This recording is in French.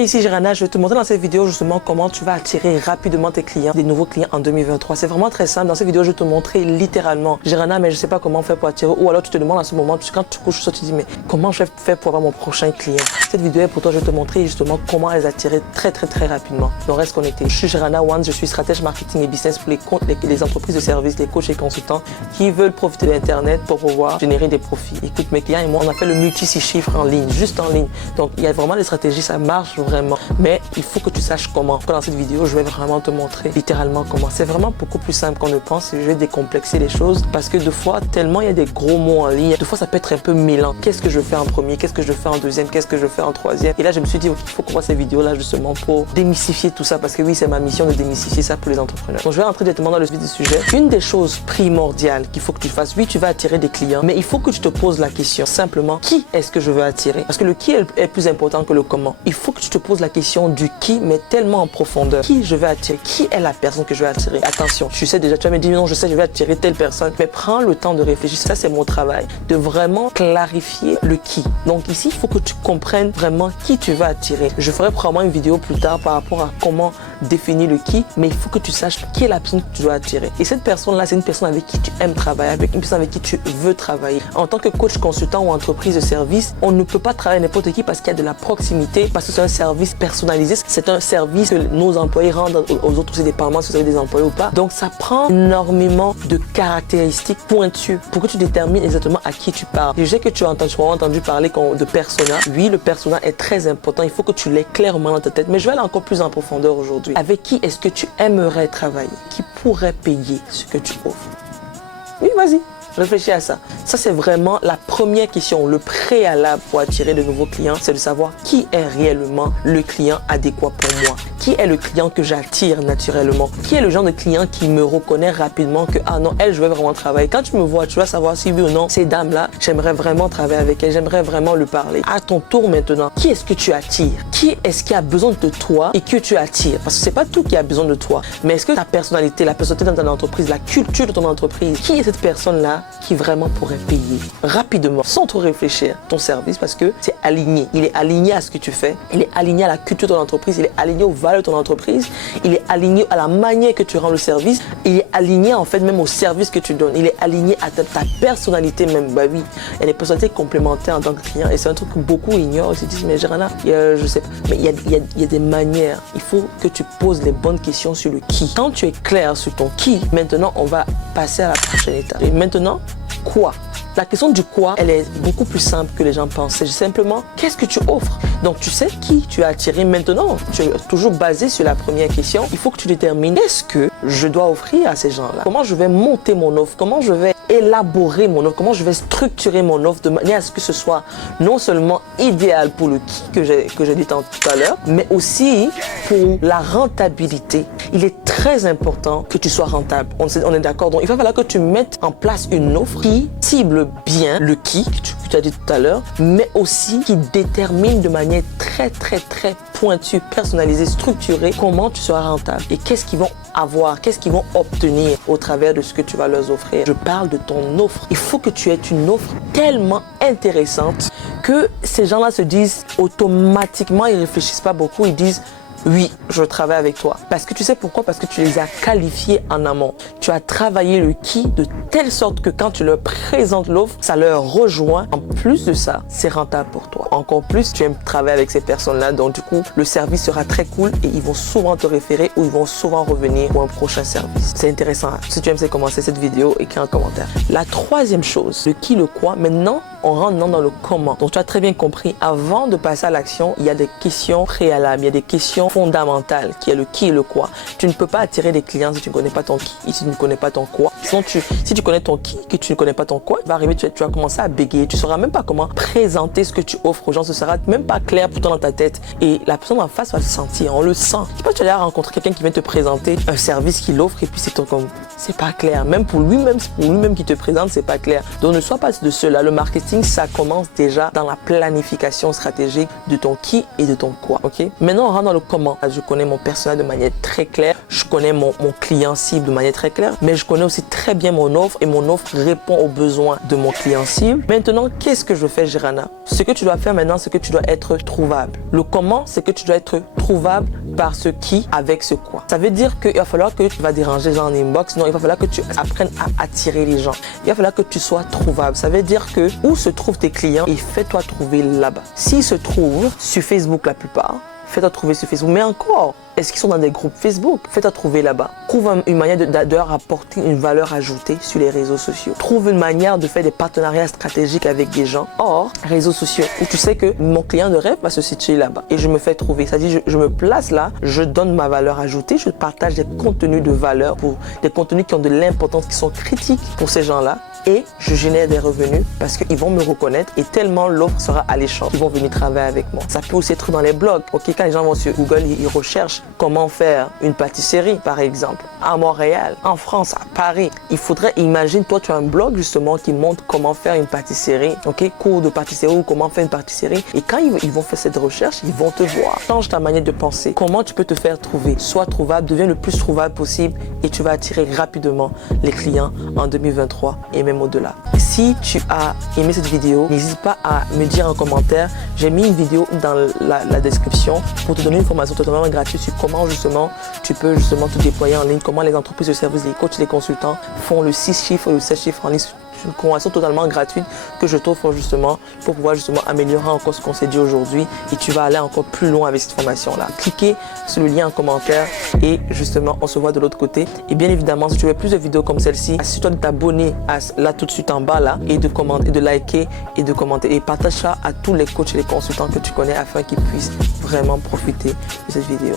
Hey, ici Jirana, je vais te montrer dans cette vidéo justement comment tu vas attirer rapidement tes clients, des nouveaux clients en 2023. C'est vraiment très simple. Dans cette vidéo, je vais te montrer littéralement, Jirana, mais je sais pas comment faire pour attirer. Ou alors tu te demandes à ce moment, quand tu couches, tu te dis, mais comment je vais faire pour avoir mon prochain client? Cette vidéo est pour toi, je vais te montrer justement comment les attirer très rapidement. Donc reste connecté. Je suis Jirana One, je suis stratège marketing et business pour les entreprises de services, les coachs et consultants qui veulent profiter de l'internet pour pouvoir générer des profits. Écoute, mes clients et moi, on a fait le multi 6 chiffres en ligne, juste en ligne. Donc il y a vraiment des stratégies, ça marche vraiment. Mais il faut que tu saches comment. Dans cette vidéo, je vais vraiment te montrer littéralement comment. C'est vraiment beaucoup plus simple qu'on ne pense. Je vais décomplexer les choses parce que deux fois, tellement il y a des gros mots en ligne, deux fois ça peut être un peu mêlant. Qu'est-ce que je fais en premier? Qu'est-ce que je fais en deuxième? Qu'est-ce que je fais en troisième? Et là, je me suis dit, il faut qu'on voit ces vidéos-là justement pour démystifier tout ça parce que oui, c'est ma mission de démystifier ça pour les entrepreneurs. Donc je vais rentrer directement dans le vif du sujet. Une des choses primordiales qu'il faut que tu fasses, oui, tu vas attirer des clients, mais il faut que tu te poses la question simplement, qui est-ce que je veux attirer? Parce que le qui est plus important que le comment. Il faut que tu te poses la question du qui, mais tellement en profondeur. Qui je vais attirer? Qui est la personne que je vais attirer? Attention, tu sais déjà, tu vas me dire non, je sais, je vais attirer telle personne, mais prends le temps de réfléchir. Ça, c'est mon travail, de vraiment clarifier le qui. Donc ici, il faut que tu comprennes vraiment qui tu vas attirer. Je ferai probablement une vidéo plus tard par rapport à comment définir le qui, mais il faut que tu saches qui est la personne que tu dois attirer. Et cette personne-là, c'est une personne avec qui tu aimes travailler, avec une personne avec qui tu veux travailler. En tant que coach, consultant ou entreprise de service, on ne peut pas travailler n'importe qui parce qu'il y a de la proximité, parce que c'est un service personnalisé. C'est un service que nos employés rendent aux autres aussi, dépendamment si vous avez des employés ou pas. Donc, ça prend énormément de caractéristiques pointues pour que tu détermines exactement à qui tu parles. Je sais que tu as entendu parler de persona. Oui, le persona est très important. Il faut que tu l'aies clairement dans ta tête. Mais je vais aller encore plus en profondeur aujourd'hui. Avec qui est-ce que tu aimerais travailler? Qui pourrait payer ce que tu offres? Oui, vas-y. Réfléchis à ça. Ça, c'est vraiment la première question, le préalable pour attirer de nouveaux clients, c'est de savoir qui est réellement le client adéquat pour moi. Qui est le client que j'attire naturellement? Qui est le genre de client qui me reconnaît rapidement que, ah non, elle, je vais vraiment travailler. Quand tu me vois, tu vas savoir si oui ou non, ces dames-là, j'aimerais vraiment travailler avec elles, j'aimerais vraiment lui parler. À ton tour maintenant, qui est-ce que tu attires? Qui est-ce qui a besoin de toi et que tu attires? Parce que c'est pas tout qui a besoin de toi, mais est-ce que ta personnalité, la personnalité dans ton entreprise, la culture de ton entreprise, qui est cette personne-là qui vraiment pourrait payer rapidement, sans trop réfléchir, ton service parce que c'est aligné. Il est aligné à ce que tu fais, il est aligné à la culture de ton entreprise, il est aligné aux valeurs de ton entreprise, il est aligné à la manière que tu rends le service, il est aligné en fait même au service que tu donnes, il est aligné à ta personnalité même. Bah oui, il y a des personnalités complémentaires en tant que client et c'est un truc que beaucoup ignorent. Ils se disent mais Jirana, je sais pas, mais il y a des manières. Il faut que tu poses les bonnes questions sur le qui. Quand tu es clair sur ton qui, maintenant on va passer à la prochaine étape. Et maintenant, quoi? La question du quoi, elle est beaucoup plus simple que les gens pensent. C'est simplement, qu'est-ce que tu offres? Donc, tu sais qui tu as attiré maintenant. Tu es toujours basé sur la première question. Il faut que tu détermines qu'est-ce que je dois offrir à ces gens-là. Comment je vais monter mon offre? Comment je vais élaborer mon offre? Comment je vais structurer mon offre de manière à ce que ce soit non seulement idéal pour le qui que j'ai dit tout à l'heure, mais aussi pour la rentabilité. Il est très important que tu sois rentable. On est d'accord. Donc, il va falloir que tu mettes en place une offre qui cible bien le qui que tu as dit tout à l'heure, mais aussi qui détermine de manière très pointue, personnalisée, structurée comment tu seras rentable et qu'est-ce qu'ils vont avoir, qu'est-ce qu'ils vont obtenir au travers de ce que tu vas leur offrir. Je parle de ton offre. Il faut que tu aies une offre tellement intéressante que ces gens-là se disent automatiquement, ils réfléchissent pas beaucoup, ils disent oui, je travaille avec toi. Parce que tu sais pourquoi? Parce que tu les as qualifiés en amont. Tu as travaillé le qui de telle sorte que quand tu leur présentes l'offre, ça leur rejoint. En plus de ça, c'est rentable pour toi. Encore plus, tu aimes travailler avec ces personnes-là. Donc du coup, le service sera très cool et ils vont souvent te référer ou ils vont souvent revenir pour un prochain service. C'est intéressant. Si tu aimes commencer cette vidéo, écris un commentaire. La troisième chose, le qui, le quoi. Maintenant, on rentre dans le comment. Donc tu as très bien compris, avant de passer à l'action, il y a des questions préalables, il y a des questions fondamentales qui est le qui et le quoi. Tu ne peux pas attirer des clients si tu ne connais pas ton qui et si tu ne connais pas ton quoi. Sinon, si tu connais ton qui et que tu ne connais pas ton quoi, il va arriver, tu vas commencer à bégayer. Tu ne sauras même pas comment présenter ce que tu offres aux gens. Ce sera même pas clair pour toi dans ta tête. Et la personne en face va le sentir, on le sent. Je sais pas, tu as rencontré quelqu'un qui vient te présenter un service qu'il offre et puis c'est comme, c'est pas clair. Même pour lui-même qui te présente, c'est pas clair. Donc ne sois pas de ceux-là. Le marketing, ça commence déjà dans la planification stratégique de ton qui et de ton quoi. Ok? Maintenant, on rentre dans le comment. Je connais mon personnel de manière très claire. Je connais mon client cible de manière très claire. Mais je connais aussi très bien mon offre et mon offre répond aux besoins de mon client cible. Maintenant, qu'est-ce que je fais, Girana? Ce que tu dois faire maintenant, c'est que tu dois être trouvable. Le comment, c'est que tu dois être trouvable par ce qui, avec ce quoi. Ça veut dire qu'il va falloir que tu vas déranger les gens en inbox. Non, il va falloir que tu apprennes à attirer les gens. Il va falloir que tu sois trouvable. Ça veut dire que où se trouvent tes clients et fais-toi trouver là-bas. S'ils se trouvent sur Facebook la plupart, fais-toi trouver sur Facebook. Mais encore, est-ce qu'ils sont dans des groupes Facebook? Fais-toi trouver là-bas. Trouve une manière de leur apporter une valeur ajoutée sur les réseaux sociaux. Trouve une manière de faire des partenariats stratégiques avec des gens hors réseaux sociaux où tu sais que mon client de rêve va se situer là-bas et je me fais trouver. C'est-à-dire, je me place là, je donne ma valeur ajoutée, je partage des contenus de valeur, pour des contenus qui ont de l'importance, qui sont critiques pour ces gens-là. Et je génère des revenus parce qu'ils vont me reconnaître et tellement l'offre sera alléchante, ils vont venir travailler avec moi. Ça peut aussi être dans les blogs. Ok, quand les gens vont sur Google, ils recherchent comment faire une pâtisserie, par exemple, à Montréal, en France, à Paris. Il faudrait, imagine, toi, tu as un blog justement qui montre comment faire une pâtisserie, ok, cours de pâtisserie ou comment faire une pâtisserie. Et quand ils vont faire cette recherche, ils vont te voir. Change ta manière de penser. Comment tu peux te faire trouver? Sois trouvable, deviens le plus trouvable possible et tu vas attirer rapidement les clients en 2023 et même au-delà. Si tu as aimé cette vidéo, n'hésite pas à me dire en commentaire. J'ai mis une vidéo dans la description pour te donner une formation totalement gratuite sur comment justement tu peux justement te déployer en ligne, comment les entreprises de services, les coachs, les consultants font le 6 chiffres, le 7 chiffres en ligne. Une formation totalement gratuite que je t'offre justement pour pouvoir justement améliorer encore ce qu'on s'est dit aujourd'hui et tu vas aller encore plus loin avec cette formation là. Cliquez sur le lien en commentaire et justement on se voit de l'autre côté. Et bien évidemment, si tu veux plus de vidéos comme celle-ci, assure-toi de t'abonner là tout de suite en bas là et de commenter, de liker et de commenter et partage ça à tous les coachs et les consultants que tu connais afin qu'ils puissent vraiment profiter de cette vidéo.